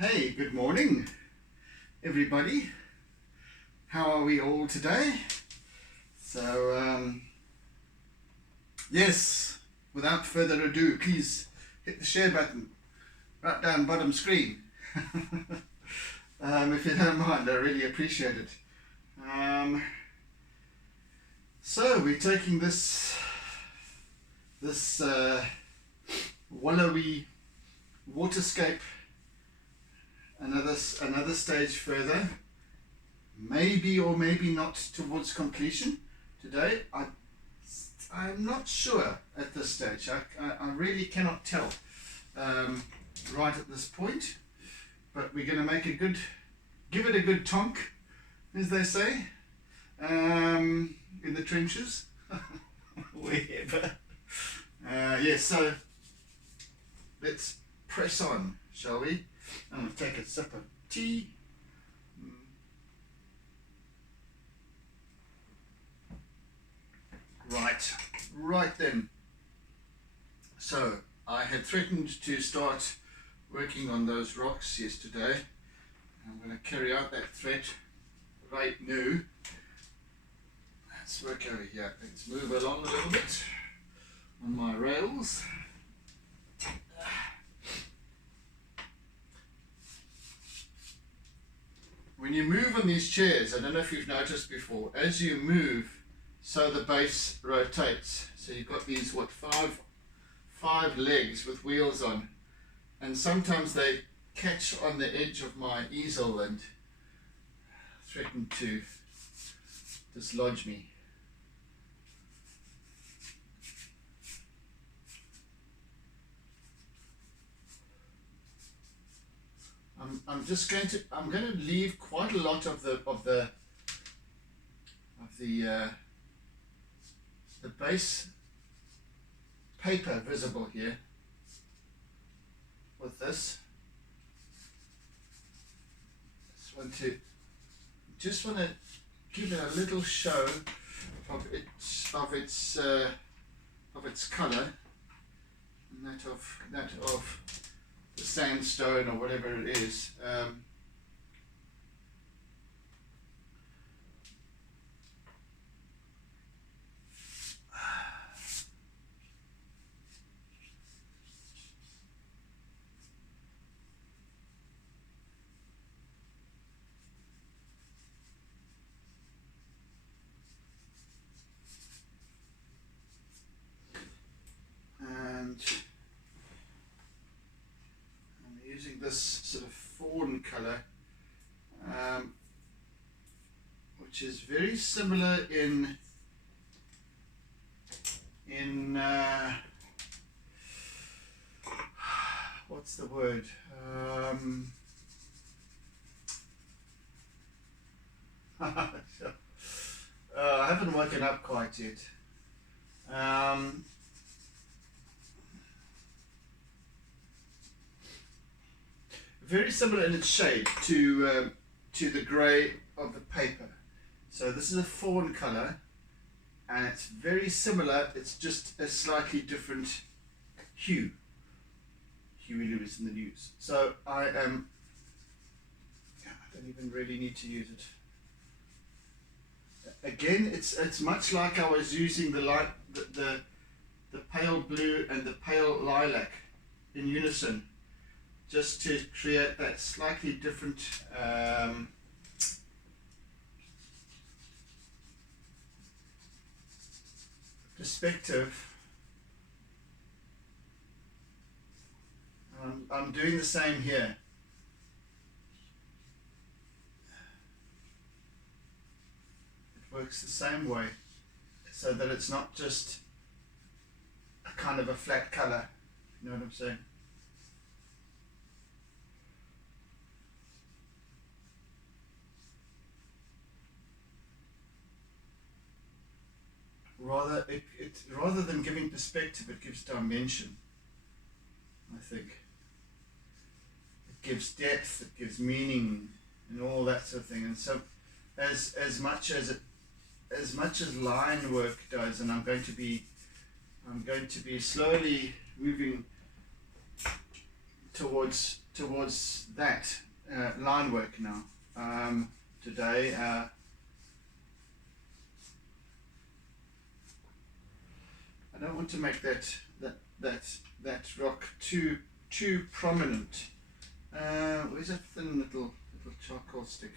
Hey, good morning, everybody. How are we all today? So, yes, without further ado, please hit the share button right down bottom screen. If you don't mind, I really appreciate it. So we're taking this wallowy waterscape another stage further, maybe or maybe not towards completion today. I'm not sure at this stage. I really cannot tell right at this point, but we're going to give it a good tonk, as they say, in the trenches. Wherever. Yes, so let's press on, shall we? I'm going to take a sip of tea. Right then. So I had threatened to start working on those rocks yesterday. I'm going to carry out that threat right now. Let's work over here. Let's move along a little bit on my rails. When you move on these chairs, I don't know if you've noticed before, as you move, so the base rotates. So you've got these, five legs with wheels on, and sometimes they catch on the edge of my easel and threaten to dislodge me. I'm going to leave quite a lot of the base paper visible here with this. Just want to give it a little show of its colour, and that of the sandstone or whatever it is. And I'm using this sort of fawn colour, which is very similar in what's the word? I haven't woken up quite yet. Very similar in its shade to the grey of the paper. So this is a fawn colour, and it's very similar. It's just a slightly different hue. Huey Lewis in the news. So I don't even really need to use it. Again, it's much like I was using the pale blue and the pale lilac in unison, just to create that slightly different perspective. I'm doing the same here. It works the same way, so that it's not just a kind of a flat colour. You know what I'm saying? Rather than giving perspective, it gives dimension, I think. It gives depth, it gives meaning, and all that sort of thing. And so as much as line work does, and I'm going to be slowly moving towards towards that line work now. Today, I don't want to make that rock too prominent. Where's that thin little charcoal stick?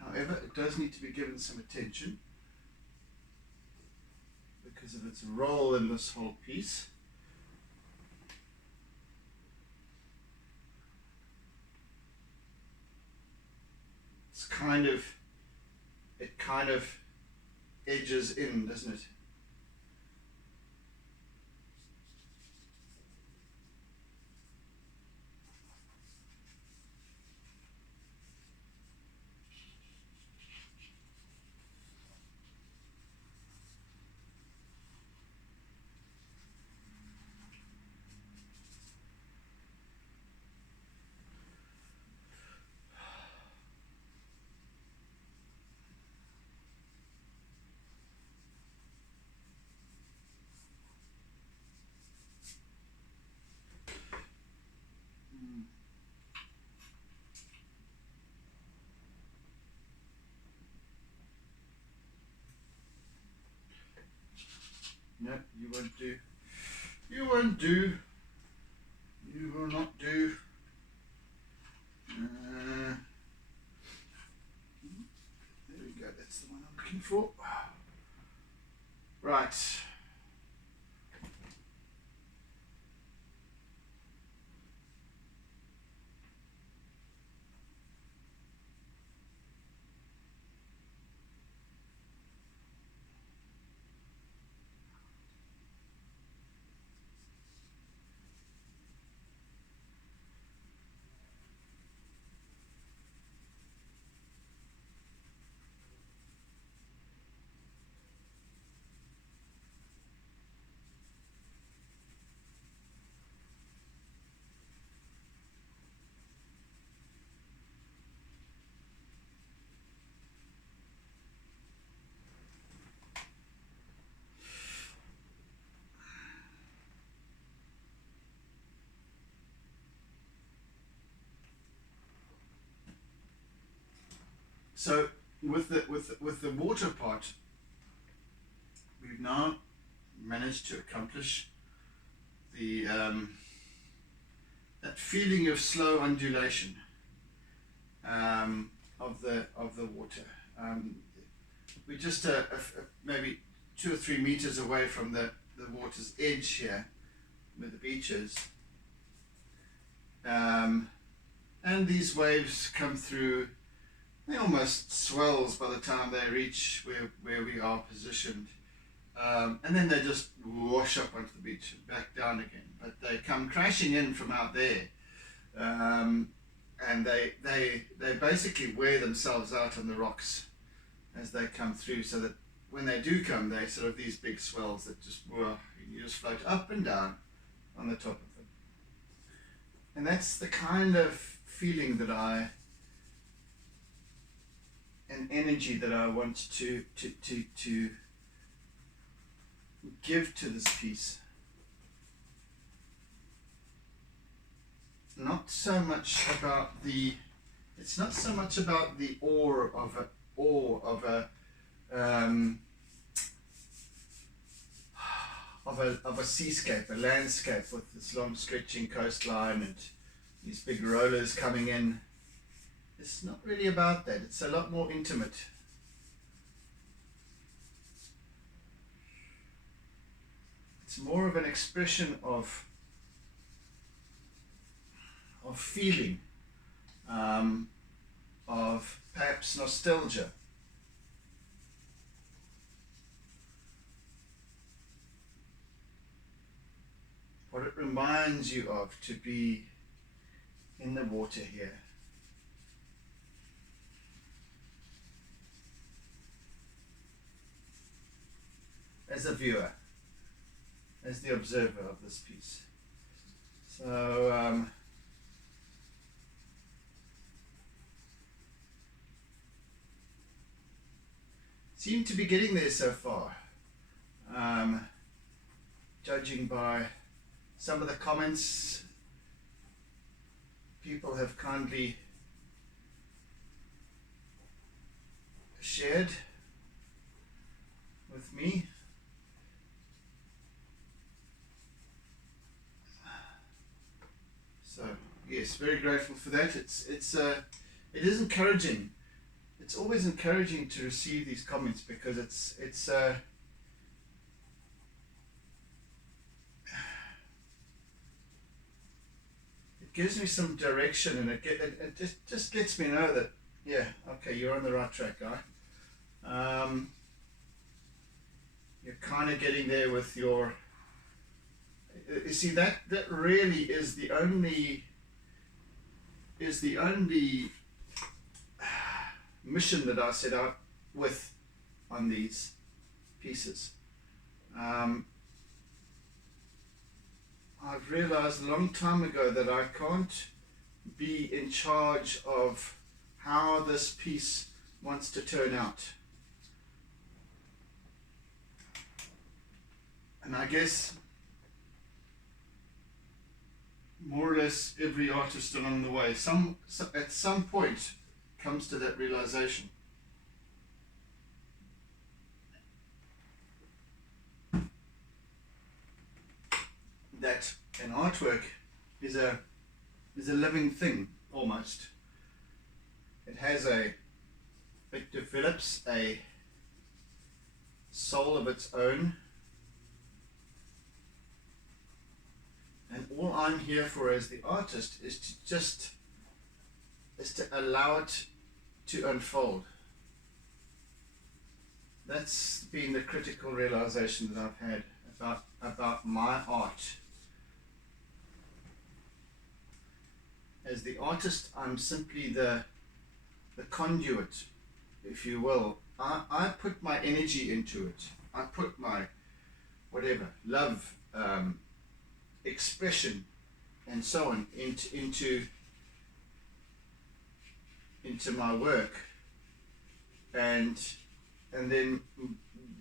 However, it does need to be given some attention because of its role in this whole piece. It kind of edges in, doesn't it? No, you won't do. You won't do. You will not do. There we go, that's the one I'm looking for. Right. So with the water part, we've now managed to accomplish the that feeling of slow undulation of the water. We're just maybe 2 or 3 meters away from the water's edge here, where the beach is, and these waves come through. They almost swells by the time they reach where we are positioned, and then they just wash up onto the beach and back down again. But they come crashing in from out there, and they basically wear themselves out on the rocks as they come through. So that when they do come, they're sort of these big swells that just you just float up and down on the top of them, and that's the kind of feeling that an energy that I want to give to this piece. Not so much about the. It's not so much about the awe of a seascape, a landscape with this long stretching coastline and these big rollers coming in. It's not really about that. It's a lot more intimate. It's more of an expression of feeling, of perhaps nostalgia. What it reminds you of to be in the water here. as a viewer, as the observer of this piece. So seem to be getting there so far, judging by some of the comments people have kindly shared with me. So yes, very grateful for that. It is encouraging. It's always encouraging to receive these comments, because it gives me some direction, and it just lets me know that, yeah, okay, you're on the right track, guy. You're kind of getting there with your. You see, that really is the only mission that I set out with on these pieces. I've realized a long time ago that I can't be in charge of how this piece wants to turn out. And I guess more or less every artist along the way, at some point, comes to that realization. That an artwork is a living thing, almost. It develops a soul of its own. And all I'm here for as the artist is to allow it to unfold. That's been the critical realization that I've had about my art. As the artist, I'm simply the conduit, if you will. I put my energy into it. I put my whatever, love, expression, and so on into my work, and then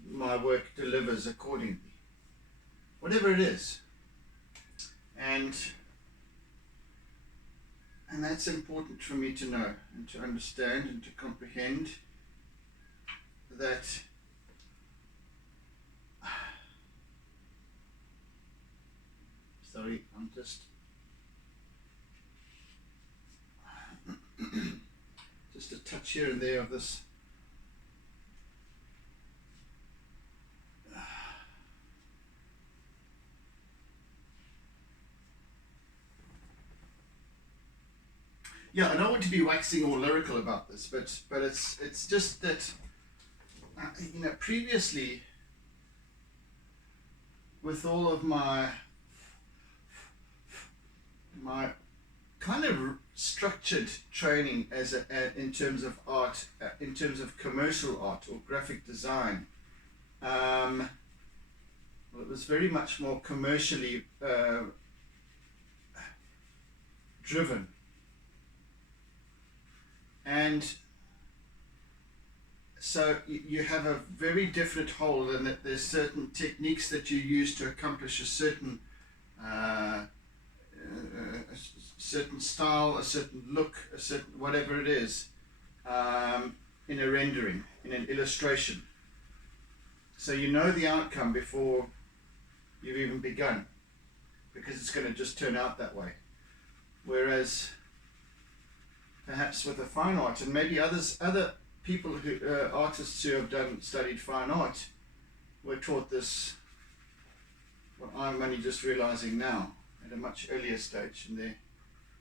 my work delivers accordingly, whatever it is, and that's important for me to know and to understand and to comprehend that. Sorry, I'm just a touch here and there of this. Yeah, I don't want to be waxing or lyrical about this, but it's just that previously, with all of my kind of structured training in terms of art, in terms of commercial art or graphic design, well, it was very much more commercially driven, and so you have a very definite hold, and that there's certain techniques that you use to accomplish a certain style, a certain look, a certain whatever it is, in a rendering, in an illustration. So you know the outcome before you've even begun, because it's going to just turn out that way. Whereas perhaps with a fine art, and maybe other people artists who have studied fine art were taught this, what I'm only just realizing now, at a much earlier stage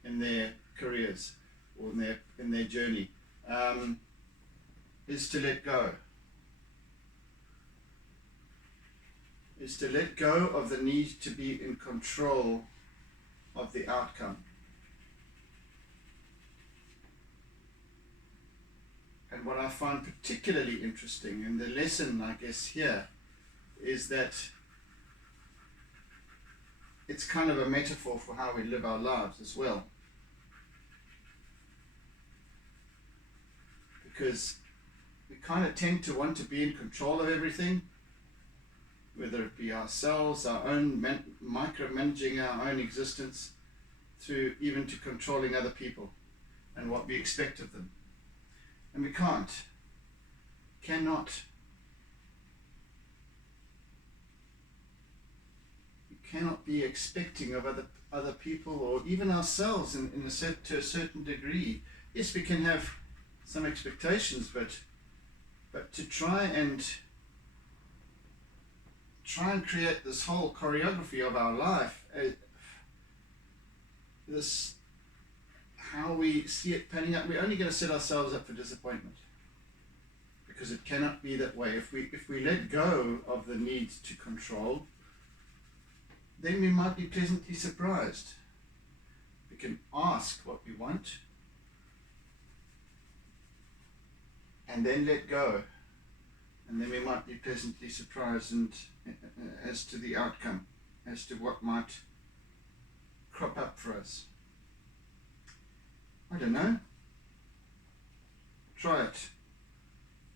in their careers or in their journey, is to let go. Is to let go of the need to be in control of the outcome. And what I find particularly interesting, and the lesson, I guess, here, is that it's kind of a metaphor for how we live our lives as well. Because we kind of tend to want to be in control of everything, whether it be ourselves, our own micromanaging our own existence, through even to controlling other people and what we expect of them. And we cannot. We cannot be expecting of other people or even ourselves to a certain degree. Yes, we can have some expectations, but to try and create this whole choreography of our life, this how we see it panning out, we're only going to set ourselves up for disappointment, because it cannot be that way. If we let go of the need to control, then we might be pleasantly surprised. We can ask what we want and then let go, and then we might be pleasantly surprised as to the outcome, as to what might crop up for us. I don't know. Try it.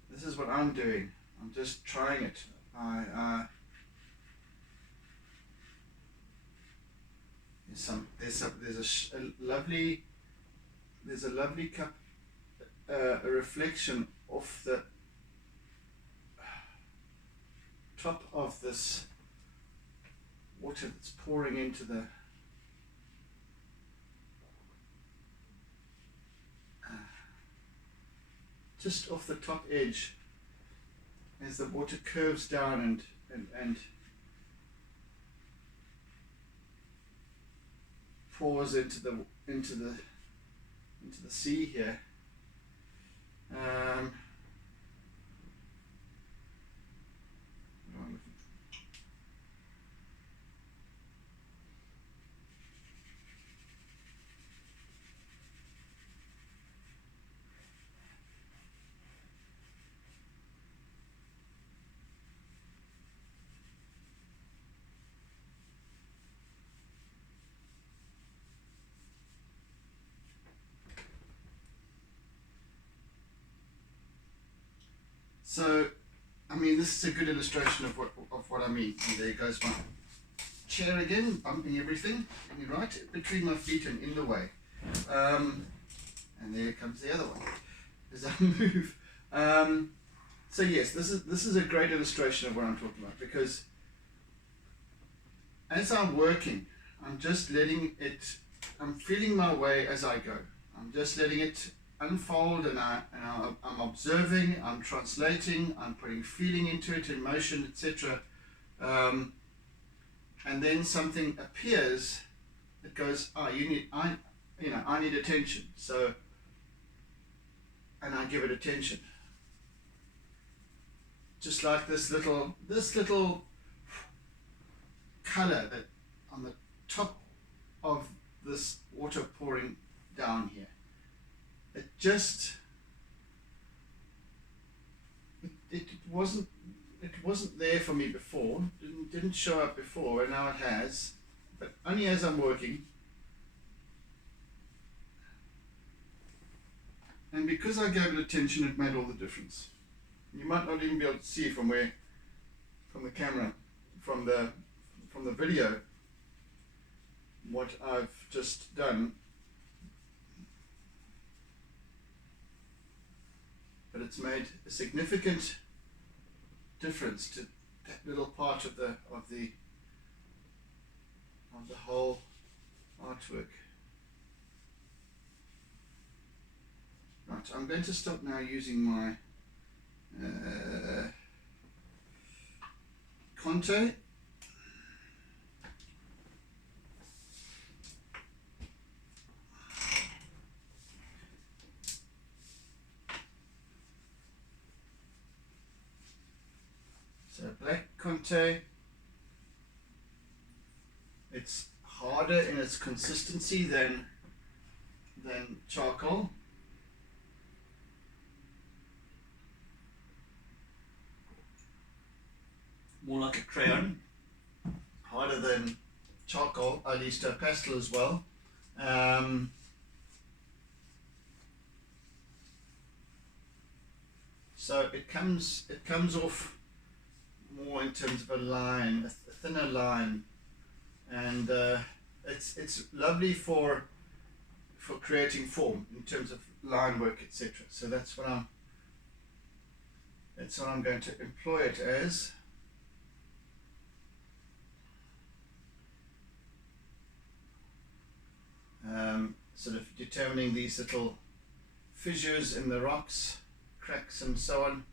This is what I'm doing. I'm just trying it. There's a lovely cup, a reflection of the top of this water that's pouring into the just off the top edge, as the water curves down and pours into the sea here. So, I mean, this is a good illustration of what I mean. And there goes my chair again, bumping everything, right between my feet and in the way. And there comes the other one as I move. So yes, this is a great illustration of what I'm talking about, because as I'm working, I'm just letting it. I'm feeling my way as I go. I'm just letting it unfold, and I'm observing, I'm translating, I'm putting feeling into it, emotion, etc. And then something appears that goes, I need attention. So, and I give it attention. Just like this little color that on the top of this water pouring down here. It wasn't there for me before, didn't show up before, and now it has, but only as I'm working. And because I gave it attention, it made all the difference. You might not even be able to see from the camera, from the video, what I've just done. But it's made a significant difference to that little part of the whole artwork. Right, I'm going to stop now using my Conte. So black Conte, it's harder in its consistency than charcoal. more like a crayon, harder than charcoal, at least a pastel as well. So it comes off more in terms of a line, a thinner line, and it's lovely for creating form in terms of line work, etc. So that's what I'm going to employ it as. Sort of determining these little fissures in the rocks, cracks and so on,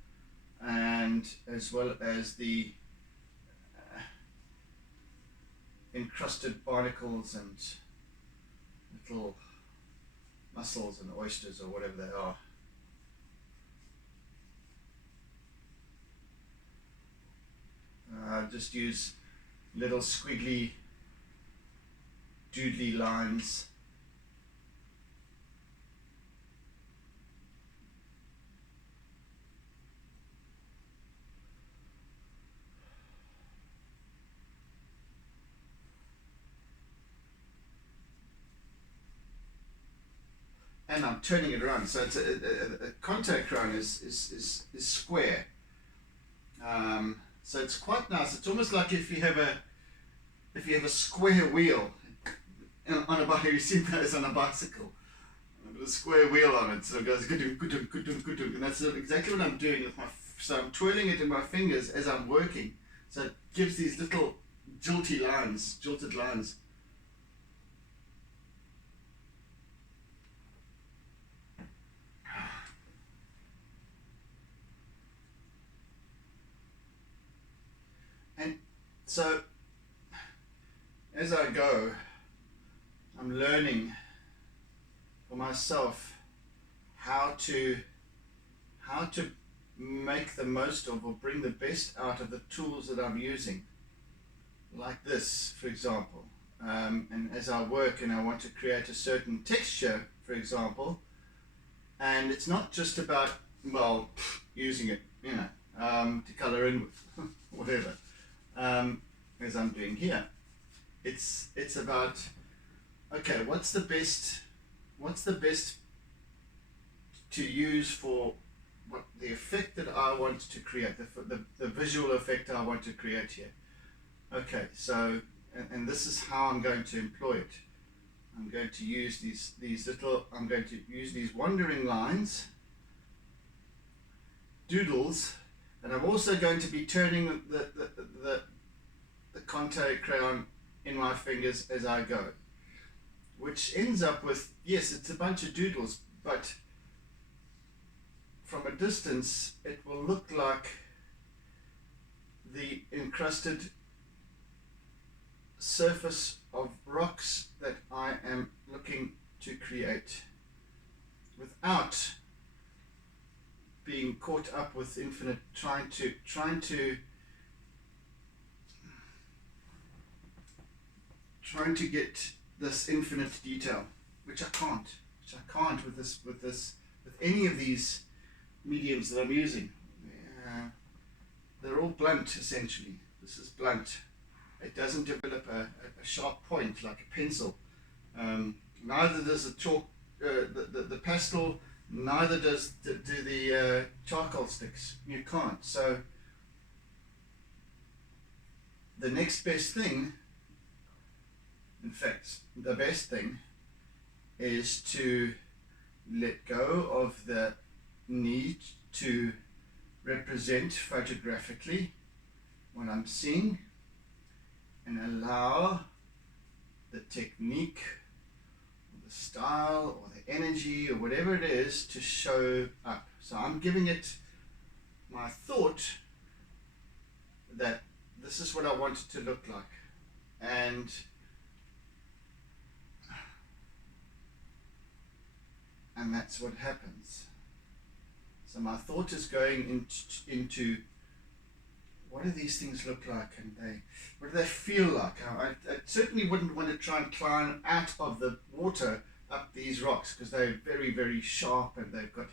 and as well as the encrusted barnacles and little mussels and oysters or whatever they are. Just use little squiggly doodly lines. And I'm turning it around, so it's a contact crayon is square. So it's quite nice. It's almost like if you have a square wheel on a bike. You see those on a bicycle, with a square wheel on it, so it goes gudum gudum gudum gudum, and that's exactly what I'm doing with my. So I'm twirling it in my fingers as I'm working, so it gives these little jilted lines. And so as I go, I'm learning for myself how to make the most of or bring the best out of the tools that I'm using, like this, for example. And as I work and I want to create a certain texture, for example, and it's not just about, well, using it, to color in with, whatever, as I'm doing here. It's about, okay, what's the best to use for what the effect that I want to create, the visual effect I want to create here. Okay, so and this is how I'm going to employ it. I'm going to use I'm going to use these wandering lines, doodles, and I'm also going to be turning the contact crayon in my fingers as I go, which ends up with, yes, it's a bunch of doodles, but from a distance it will look like the encrusted surface of rocks that I am looking to create, without being caught up with infinite, trying to get this infinite detail, which I can't with any of these mediums that I'm using. They're all blunt, essentially. This is blunt. It doesn't develop a sharp point like a pencil. Neither does the chalk, the pastel, neither does the charcoal sticks. You can't. So the next best thing, in fact, the best thing, is to let go of the need to represent photographically what I'm seeing, and allow the technique, or the style, or the energy, or whatever it is to show up. So I'm giving it my thought that this is what I want it to look like, and that's what happens. So my thought is going into what do these things look like, and what do they feel like? I certainly wouldn't want to try and climb out of the water up these rocks, because they're very, very sharp, and they've got,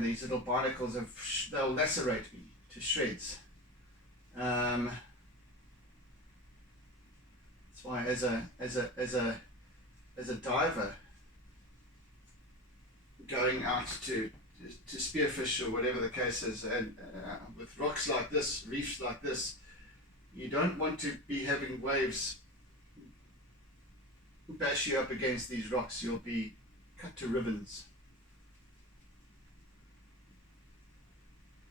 these little barnacles they'll lacerate me to shreds. That's why as a diver going out to spearfish or whatever the case is, and with rocks like this, reefs like this, you don't want to be having waves bash you up against these rocks. You'll be cut to ribbons.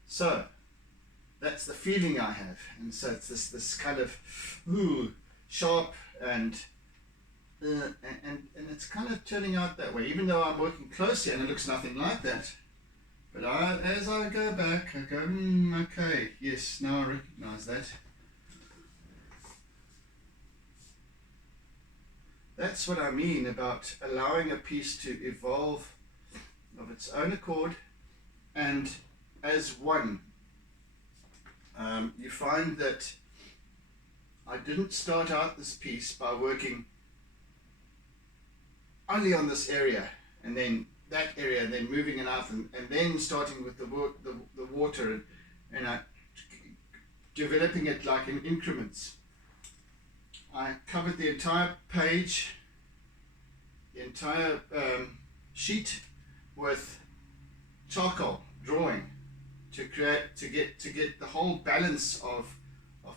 So that's the feeling I have, and so it's this kind of sharp and it's kind of turning out that way, even though I'm working closely and it looks nothing like that. But as I go back, I go, okay, yes, now I recognize that. That's what I mean about allowing a piece to evolve of its own accord and as one. You find that I didn't start out this piece by working only on this area and then that area and then moving it out and then starting with the water and developing it like in increments. I covered the entire page, the entire sheet with charcoal drawing to get the whole balance of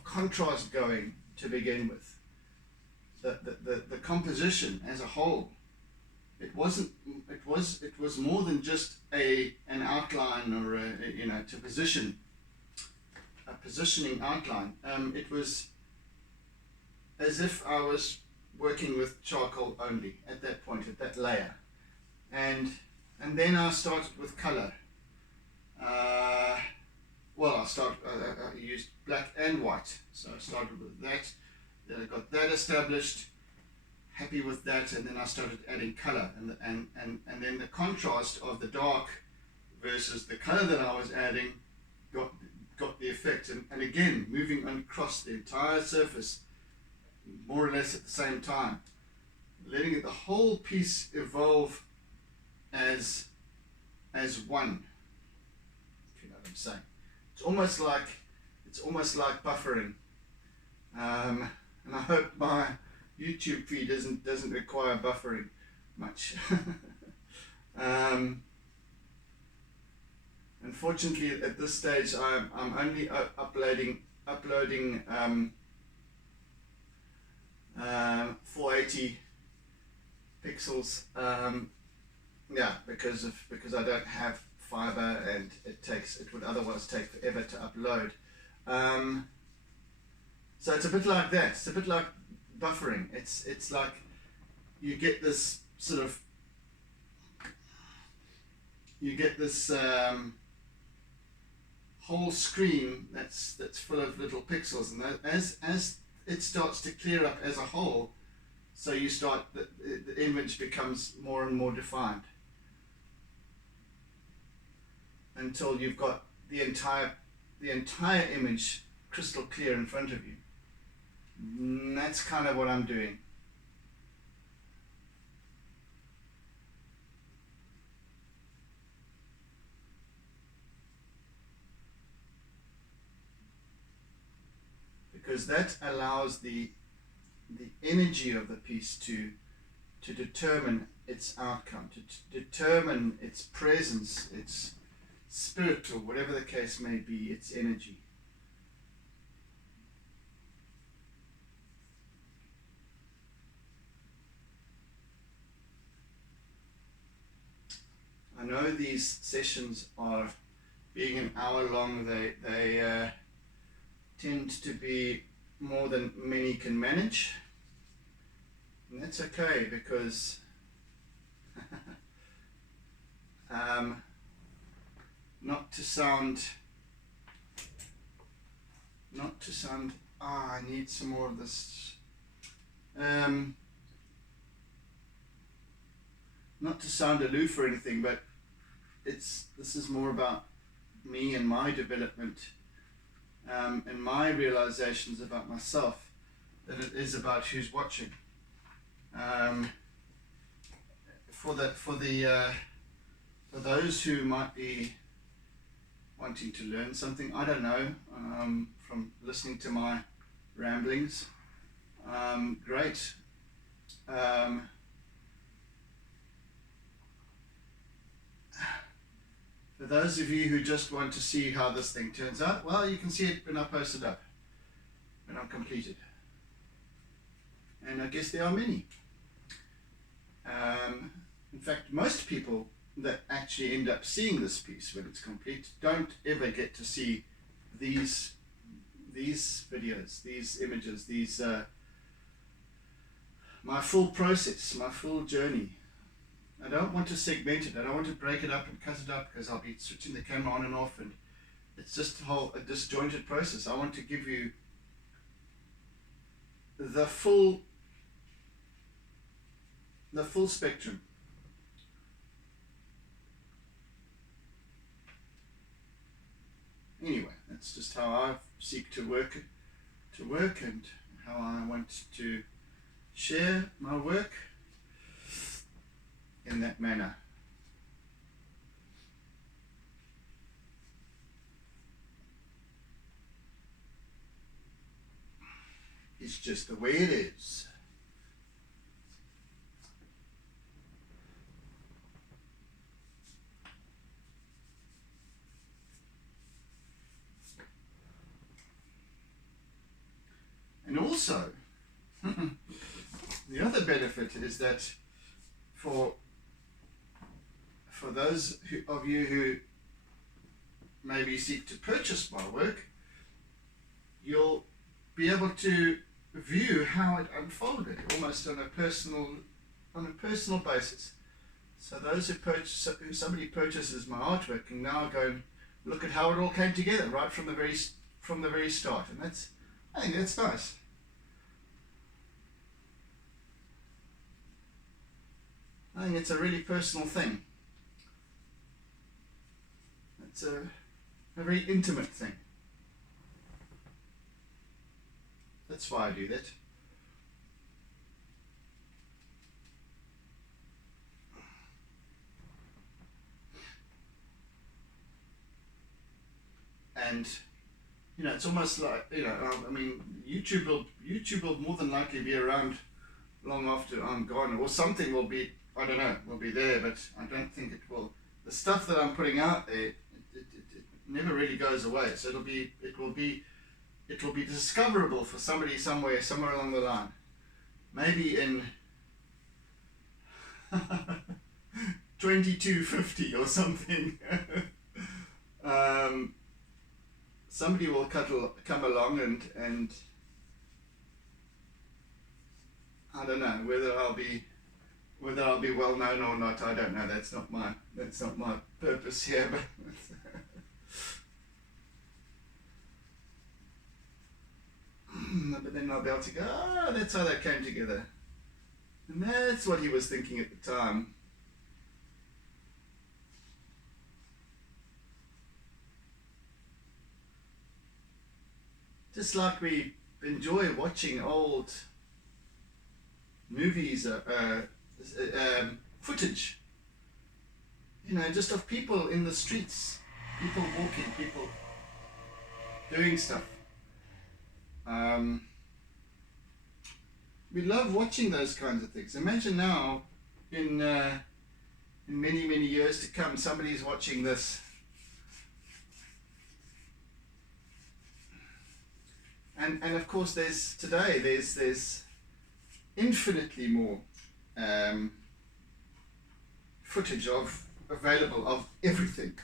contrast going to begin with. The composition as a whole. It was more than just an outline or to position a positioning outline. It was as if I was working with charcoal only at that point, at that layer, and then I started with color. I used black and white, so I started with that. Then I got that established, happy with that, and then I started adding color, and then the contrast of the dark versus the color that I was adding got the effect, and again moving across the entire surface more or less at the same time, letting the whole piece evolve as one, if you know what I'm saying. It's almost like buffering, and I hope my YouTube feed doesn't require buffering much. Unfortunately, at this stage, I'm only uploading 480 pixels. Because I don't have fiber, and it would otherwise take forever to upload. So it's a bit like that. It's a bit like buffering. It's like you get this sort of whole screen that's full of little pixels, and as it starts to clear up as a whole, so the image becomes more and more defined until you've got the entire image crystal clear in front of you. And that's kind of what I'm doing. Because that allows the energy of the piece to determine its outcome, to determine its presence, its spirit, or whatever the case may be, its energy. I know these sessions are, being an hour long, they tend to be more than many can manage, and that's okay, because not to sound I need some more of this, not to sound aloof or anything, but this is more about me and my development, and my realizations about myself, than it is about who's watching. For those who might be wanting to learn something, I don't know, from listening to my ramblings. Great. For those of you who just want to see how this thing turns out, well, you can see it when I post it up, when I'm completed. And I guess there are many. In fact, most people that actually end up seeing this piece when it's complete don't ever get to see these videos, these images, my full process, my full journey. I don't want to segment it. I don't want to break it up and cut it up, because I'll be switching the camera on and off, and it's just a disjointed process. I want to give you the full spectrum. Anyway, that's just how I seek to work, and how I want to share my work in that manner. It's just the way it is. And also, the other benefit is that for those of you who maybe seek to purchase my work, you'll be able to view how it unfolded, almost on a personal basis. So those who somebody purchases my artwork can now go and look at how it all came together right from the very start, and I think that's nice. I think it's a really personal thing. It's a very intimate thing. That's why I do that. And it's almost like, I mean, YouTube will more than likely be around long after I'm gone, or something will be, I don't know, will be there, but I don't think it will. The stuff that I'm putting out there, it never really goes away. So it will be discoverable for somebody somewhere along the line. Maybe in 2250 or something. Somebody will come along and I don't know whether I'll be well known or not. I don't know. That's not my purpose here. But then I'll be able to go, that's how that came together, and that's what he was thinking at the time. Just like we enjoy watching old movies, footage, just of people in the streets, people walking, people doing stuff. We love watching those kinds of things. Imagine now, in many, many years to come, somebody's watching this. And of course, there's infinitely more footage available of everything.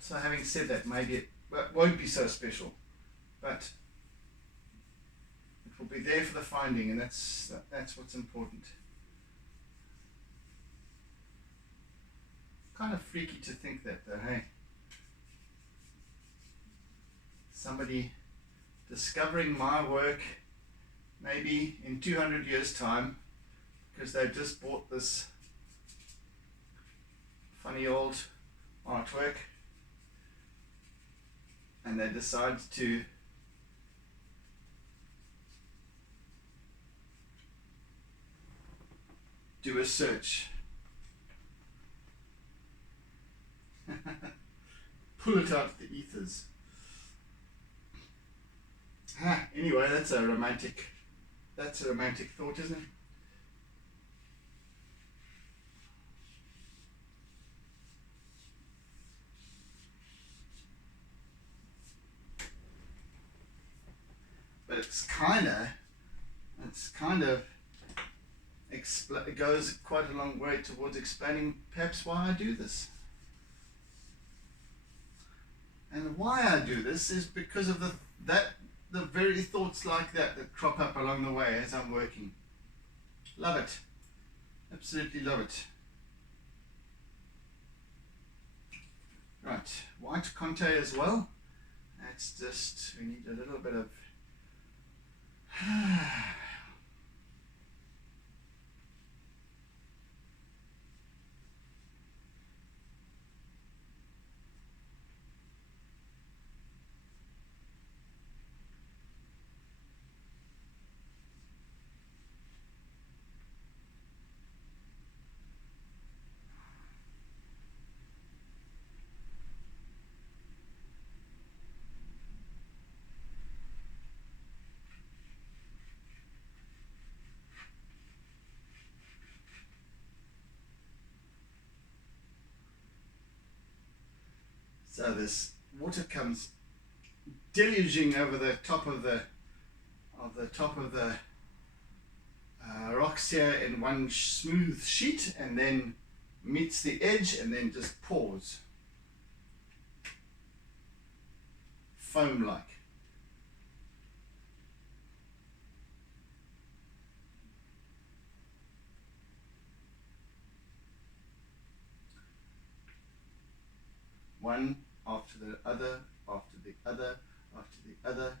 So having said that, maybe it won't be so special, but it will be there for the finding, and that's what's important. Kind of freaky to think that, though, hey? Somebody discovering my work maybe in 200 years' time because they've just bought this funny old artwork, and they decide to do a search. pull it out of the ethers. Anyway, that's a romantic thought, isn't it? But it goes quite a long way towards explaining perhaps why I do this. And why I do this is because of the very thoughts like that crop up along the way as I'm working. Love it. Absolutely love it. Right, white conte as well. That's just, we need a little bit of so this water comes deluging over the top of the rocks here in one smooth sheet, and then meets the edge and then just pours foam like. One after the other, after the other, after the other.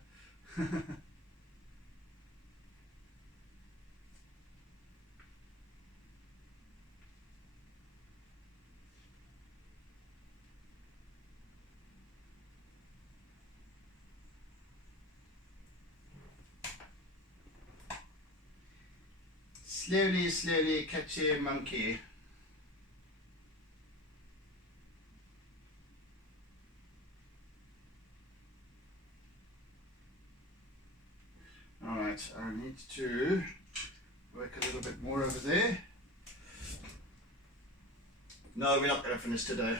Slowly, slowly catch a monkey. Alright, I need to work a little bit more over there. No, we're not going to finish today.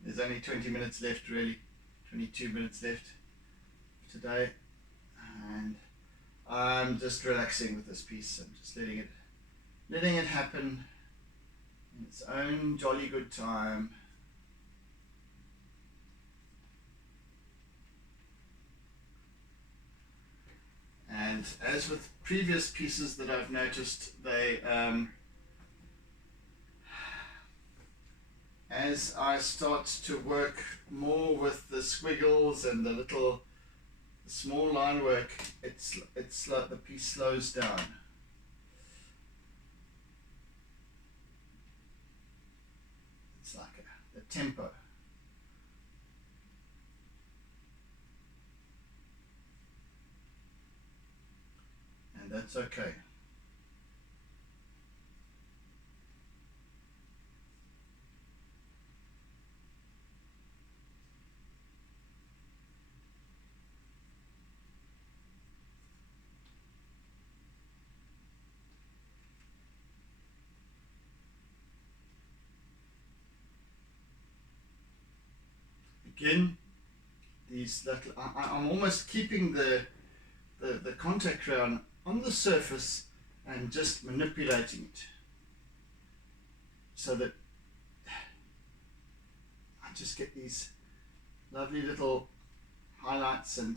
There's only 20 minutes left, really. 22 minutes left today. And I'm just relaxing with this piece. I'm just letting it happen in its own jolly good time. And as with previous pieces that I've noticed, they as I start to work more with the squiggles and the small line work, it's like the piece slows down. It's like the tempo. And that's okay. Again, these little, I'm almost keeping the contact crayon on the surface and just manipulating it so that I just get these lovely little highlights, and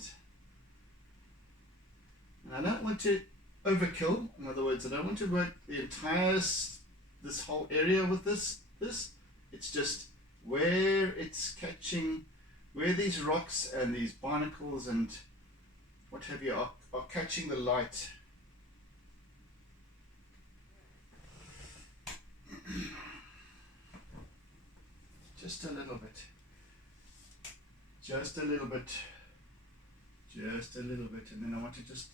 I don't want to overkill. In other words, I don't want to work the entire this whole area with this. It's just where it's catching, where these rocks and these barnacles and what have you are catching the light. Just a little bit. Just a little bit. Just a little bit. And then I want to just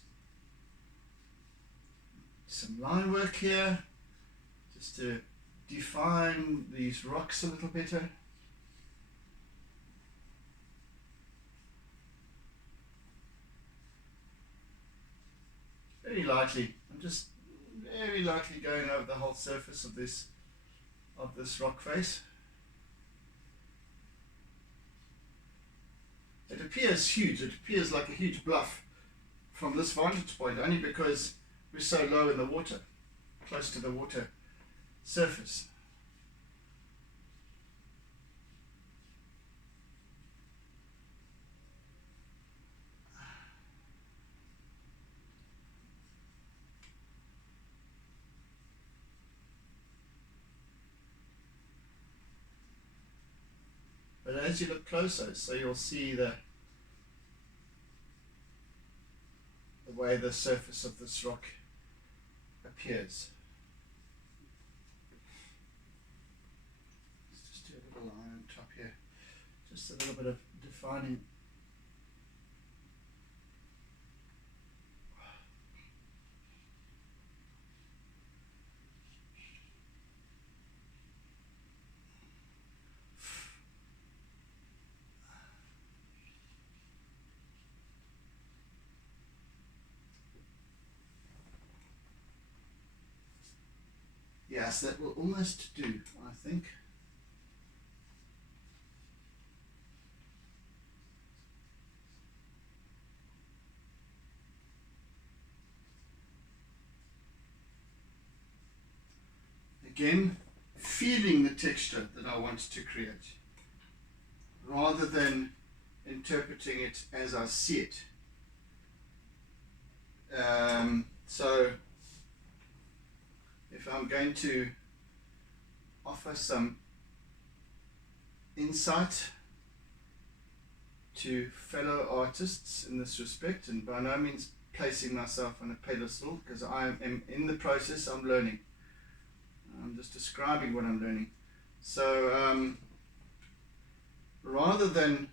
some line work here, just to define these rocks a little better. Very lightly, I'm just very lightly going over the whole surface of this rock face. It appears huge, it appears like a huge bluff from this vantage point, only because we're so low in the water, close to the water surface. But as you look closer, so you'll see the way the surface of this rock appears. Let's just do a little line on top here. Just a little bit of defining. Yes, that will almost do, I think. Again, feeling the texture that I want to create, rather than interpreting it as I see it. So, if I'm going to offer some insight to fellow artists in this respect, and by no means placing myself on a pedestal, because I am in the process, I'm learning. I'm just describing what I'm learning. So rather than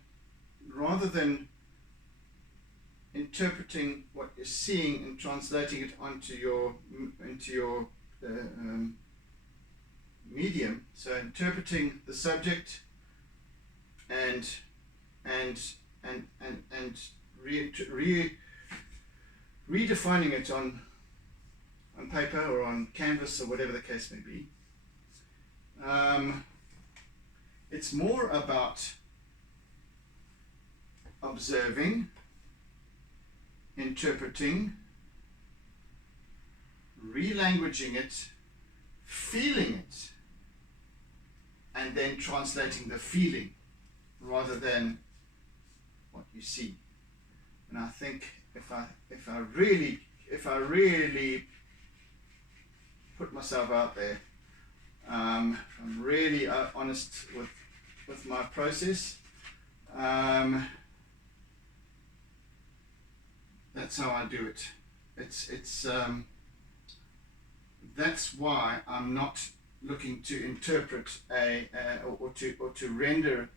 interpreting what you're seeing and translating it into your medium, so interpreting the subject and redefining it on paper or on canvas or whatever the case may be. It's more about observing, interpreting, relanguaging it, feeling it, and then translating the feeling rather than what you see. And I think if I really put myself out there, I'm really honest with my process, that's how I do it. It's that's why I'm not looking to interpret or to render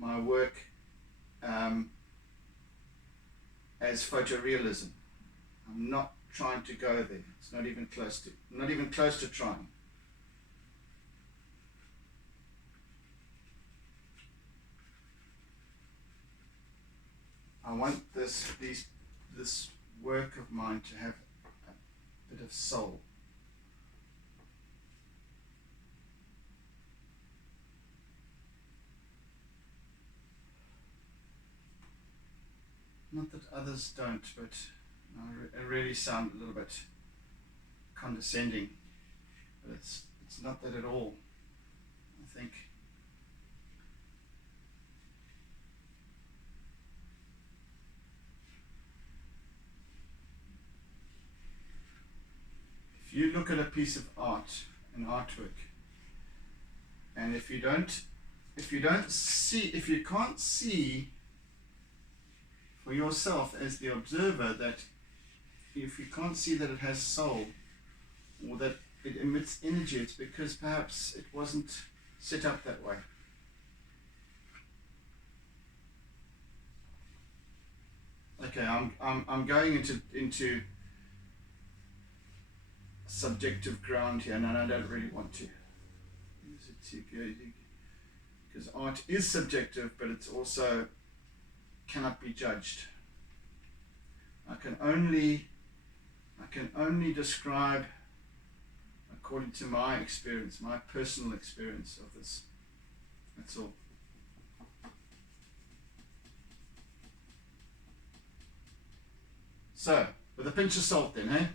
my work as photorealism. I'm not trying to go there. It's not even close to trying. I want this work of mine to have a bit of soul. Not that others don't, but I really sound a little bit condescending. But it's not that at all. I think if you look at a piece of art, an artwork, and if you can't see for yourself as the observer, that if you can't see that it has soul or that it emits energy, it's because perhaps it wasn't set up that way. Okay, I'm going into subjective ground here, and I don't really want to. because art is subjective, but it's also cannot be judged. I can only describe according to my experience, my personal experience of this. That's all. So, with a pinch of salt then, eh?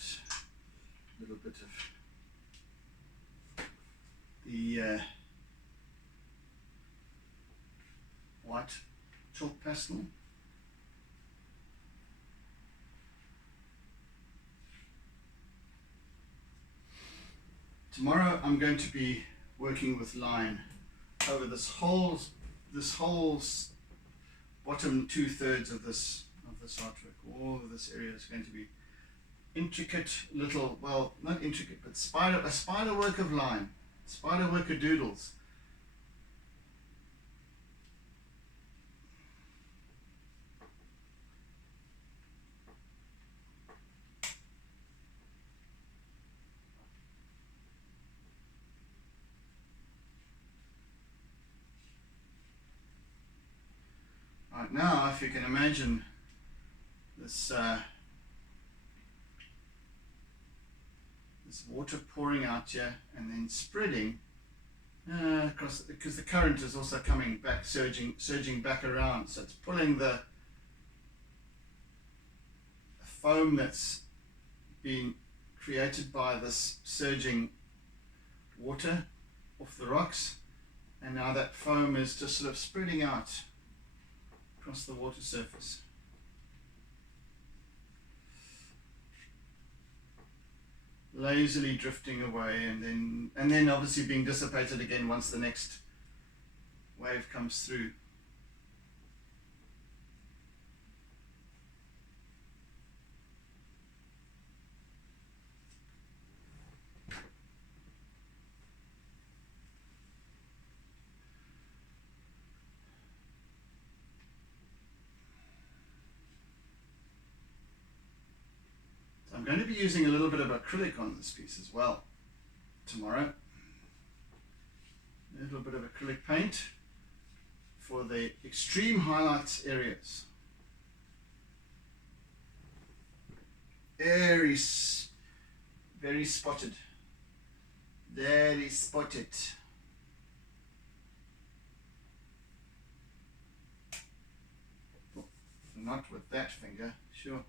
A little bit of the white chalk pastel. Tomorrow I'm going to be working with line over this whole bottom 2/3 of this artwork. All of this area is going to be intricate little, well, not intricate, but a spider work of line, spider work of doodles. Right now, if you can imagine this this water pouring out here and then spreading across, because the current is also coming back, surging back around, so it's pulling the foam that's been created by this surging water off the rocks, and now that foam is just sort of spreading out across the water surface. Lazily drifting away, and then obviously being dissipated again once the next wave comes through. I'm going to be using a little bit of acrylic on this piece as well tomorrow. A little bit of acrylic paint for the extreme highlights areas. Very spotted. Very spotted. Oh, not with that finger, sure.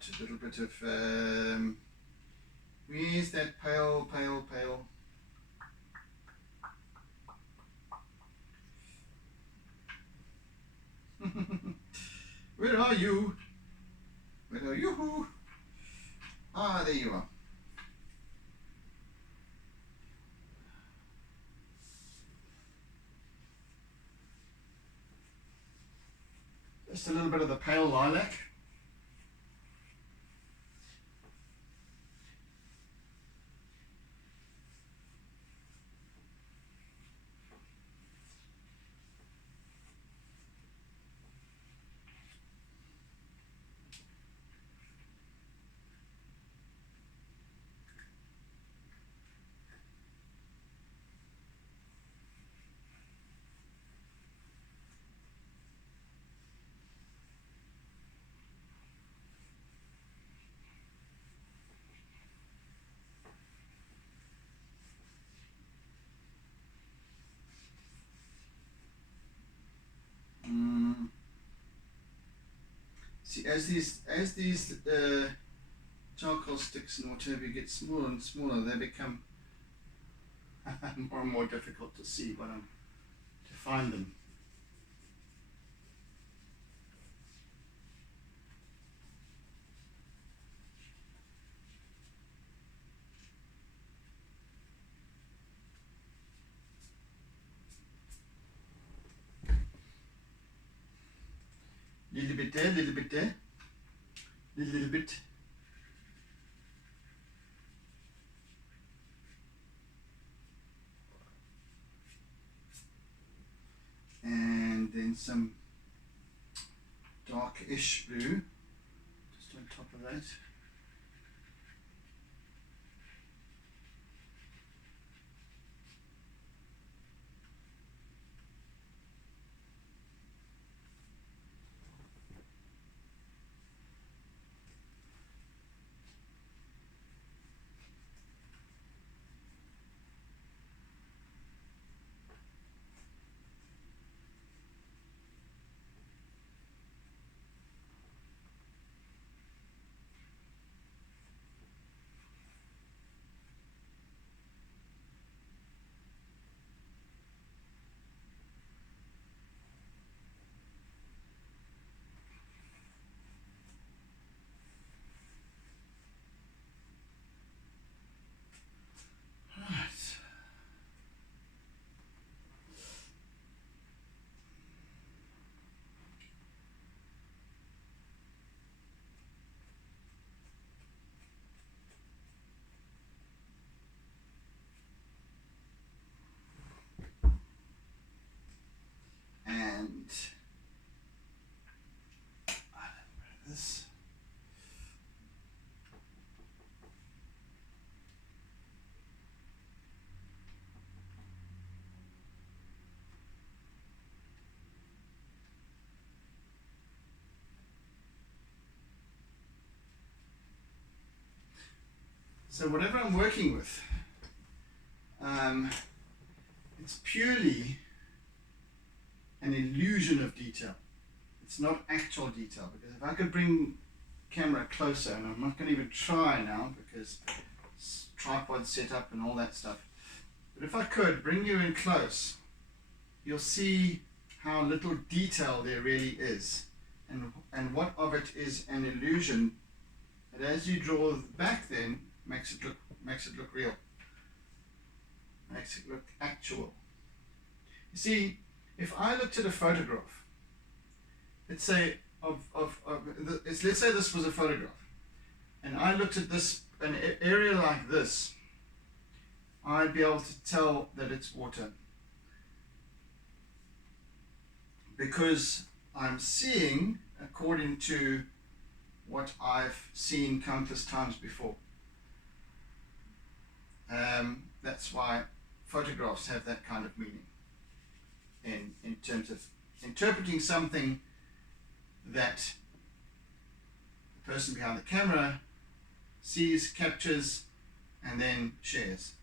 A little bit of where's that pale? Where are you? Where are you? Ah, there you are. Just a little bit of the pale lilac. See, as these charcoal sticks and whatever get smaller and smaller, they become more and more difficult to see to find them. Little bit there, little bit there, little bit. And then some darkish blue just on top of that. And this. So whatever I'm working with, it's purely an illusion of detail. It's not actual detail, because if I could bring camera closer, and I'm not going to even try now because tripod set up and all that stuff, but if I could bring you in close, you'll see how little detail there really is, and what of it is an illusion that as you draw back then makes it look real, makes it look actual. You see, if I looked at a photograph, let's say let's say this was a photograph, and I looked at an area like this, I'd be able to tell that it's water, because I'm seeing according to what I've seen countless times before. That's why photographs have that kind of meaning in terms of interpreting something that the person behind the camera sees, captures, and then shares.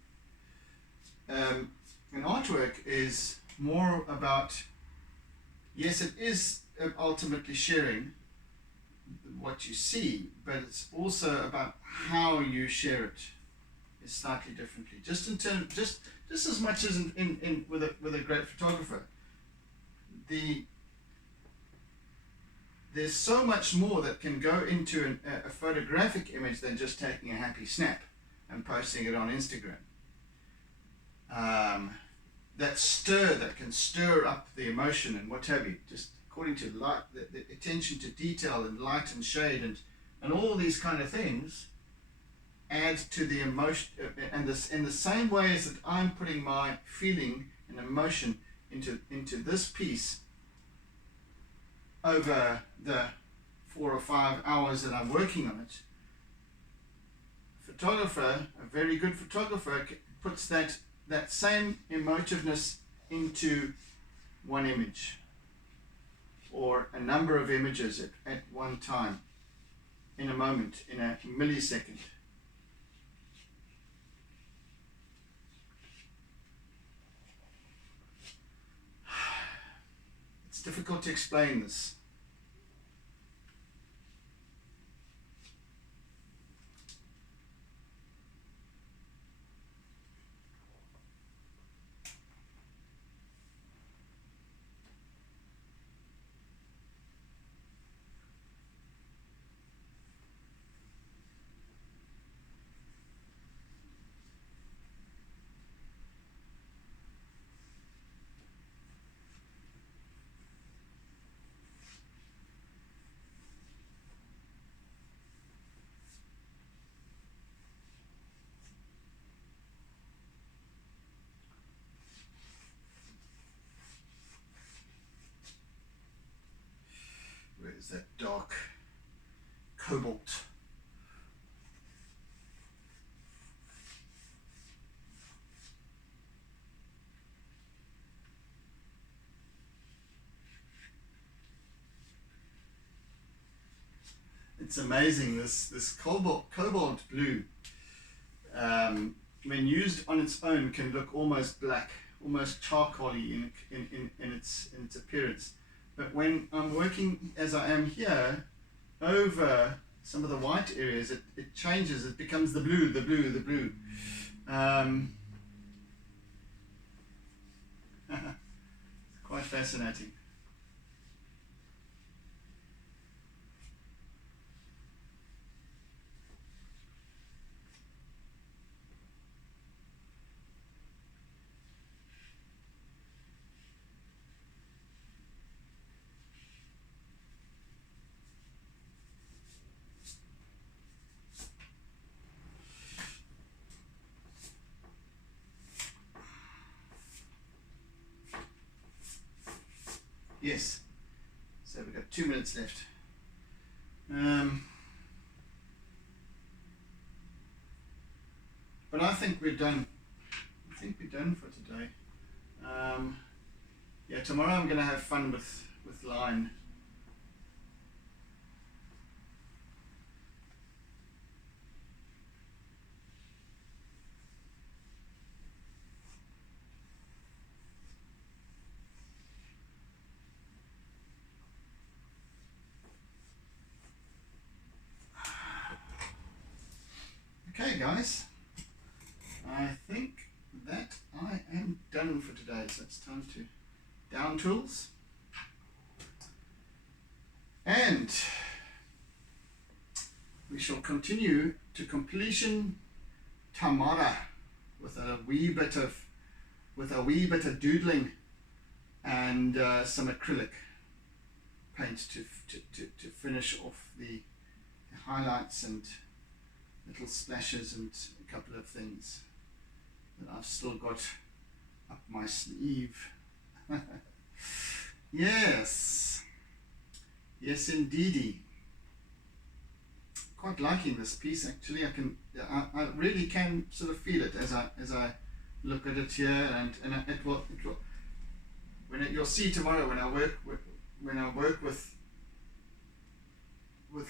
An artwork is more about, yes, it is ultimately sharing what you see, but it's also about how you share it. Is slightly differently, just in terms, just as much as with a great photographer. There's so much more that can go into a photographic image than just taking a happy snap and posting it on Instagram. That can stir up the emotion and what have you, just according to light, the attention to detail and light and shade and all these kind of things add to the emotion, and this in the same way as that I'm putting my feeling and emotion into this piece over the 4 or 5 hours that I'm working on it. Photographer, a very good photographer, puts that same emotiveness into one image or a number of images at one time, in a moment, in a millisecond. It's difficult to explain this. It's amazing. This cobalt blue, when used on its own, can look almost black, almost charcoaly in its appearance. But when I'm working as I am here over some of the white areas, it changes. It becomes the blue. Quite fascinating. Yes, so we've got 2 minutes left. But I think we're done. I think we're done for today. Yeah, tomorrow I'm going to have fun with line. Okay guys, I think that I am done for today, so it's time to down tools. And we shall continue to completion tomorrow with a wee bit of doodling and some acrylic paint to finish off the highlights and little splashes and a couple of things that I've still got up my sleeve. Yes indeedy. Quite liking this piece actually. I really can sort of feel it as I look at it here, and it will you'll see tomorrow when I work with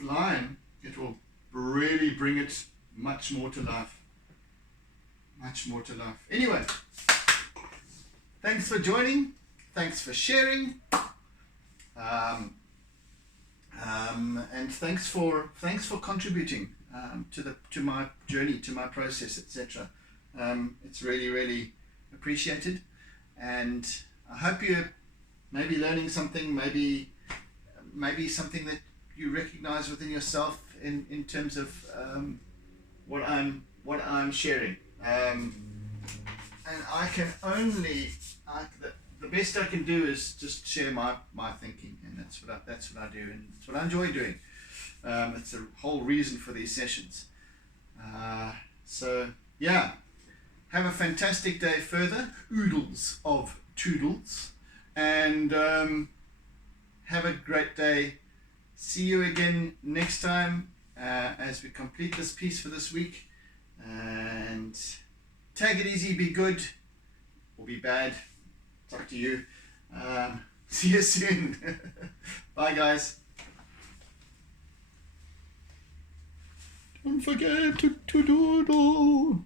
line, it will really bring it much more to life. Anyway, thanks for joining, thanks for sharing, and thanks for contributing to my journey, to my process, etc. It's really appreciated, and I hope you're maybe learning something, maybe something that you recognize within yourself in terms of what I'm sharing, and I can only the best I can do is just share my thinking, and that's what I do, and it's what I enjoy doing. It's the whole reason for these sessions. So yeah, have a fantastic day further, oodles of toodles, and have a great day. See you again next time as we complete this piece for this week, and take it easy, be good or be bad, it's up to you. See you soon. Bye guys. Don't forget to doodle.